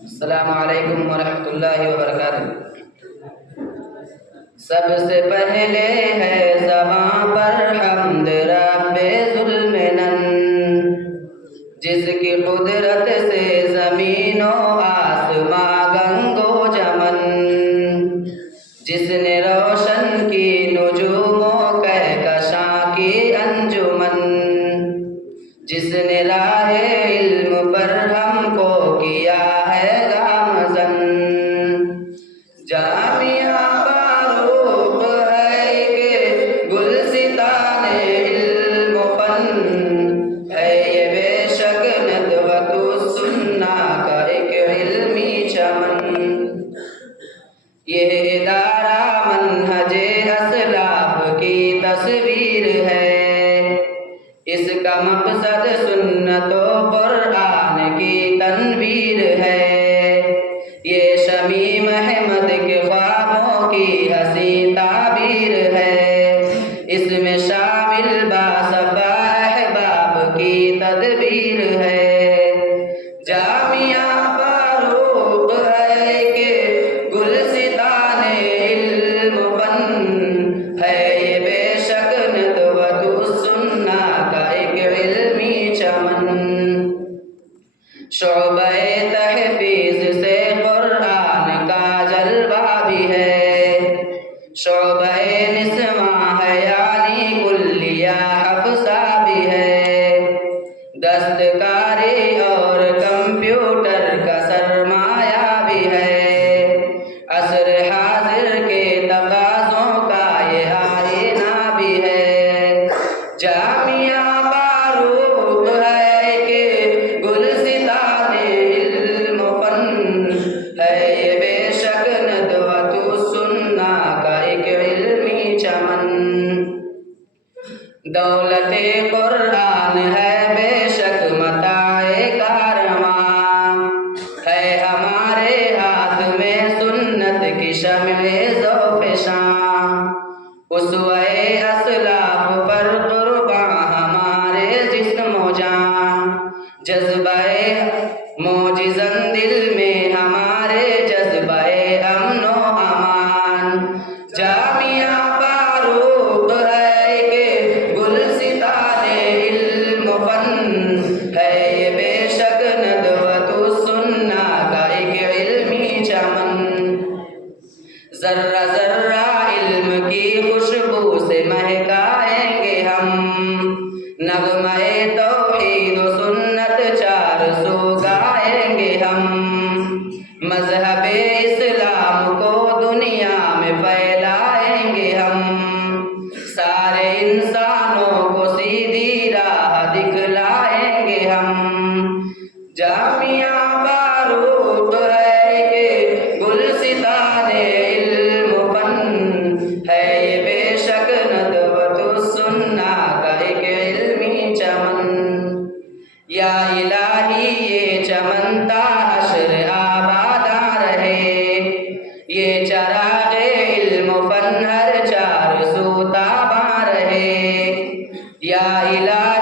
अस्सलामु अलैकुम वरहमतुल्लाहि वबरकातुहू। सबसे पहले है ज़बां पर हम्द रब्बे ज़ुल्मनन, जिसकी कुदरत से ज़मीनो आसमां गंगो जमन, जिसने रोशन की नुजूमों कहकशां की अंजुमन, जिसने राहे इल्म पर हमको किया है गामज़न। जामिया फारूक है कि गुलसिताने इल्म फन, है ये बेशक नदवतु सुन्ना का एक इल्मी चमन। ये इदारा मनहजे असलाफ की तस्वीर है, इसका मकसद सुन्नतो कुरान की तनवीर है। ये शमीम अहमद के ख्वाबों की हसी ताबीर है, इसमें शामिल बासबा अहबाब की तदबीर है। जामिया फारूक है कि गुलसिताने इल्म फन, है ये बेशक नदवतु सुन्ना का एक इल्मी चमन। शोबे तहफीज से कुरान का जलवा भी है, शोबे निस्मा है यानी कुल्लिया हफ्सा भी है। दस्तकारी और कंप्यूटर का सरमाया भी है, असर हाजिर के तकाज़ों का ये आईना भी है। जामिया फारूक है कि गुलसिताने इल्म फन, है ये बेशक नदवतु सुन्ना का एक इल्मी चमन। दौलते कुरान है बेशक मताए कारवां, है हमारे हाथ में सुन्नत की शम्ए ज़ौफ़शां। उसवे असलाफ पर कुर्बान हमारे जिस्म जान, जज्बाए मोजिज़न दिल में हमारे जज्बाए अमनो अमान। जामिया फारूक है कि गुलसिताने इल्म फन, है ये बेशक नदवतु सुन्ना का एक इल्मी चमन। जर्रा जर्रा इल्म की खुशबू से महकाएंगे हम, नगमाए तौहीद व सुन्नत चार सो गाएंगे हम। मज़हबे इस्लाम को दुनिया में फैलाएंगे हम, सारे इंसानों को सीधी राह दिखलाएंगे हम। जामिया फारूक है कि गुलसिताने इल्म फन, है ये बेशक नदवतु सुन्ना का एक इल्मी चमन। या इलाही ये चमनता हश्र आबादा रहे, ये चरागे इल्म फन हर चार सू ताबा रहे। या इलाही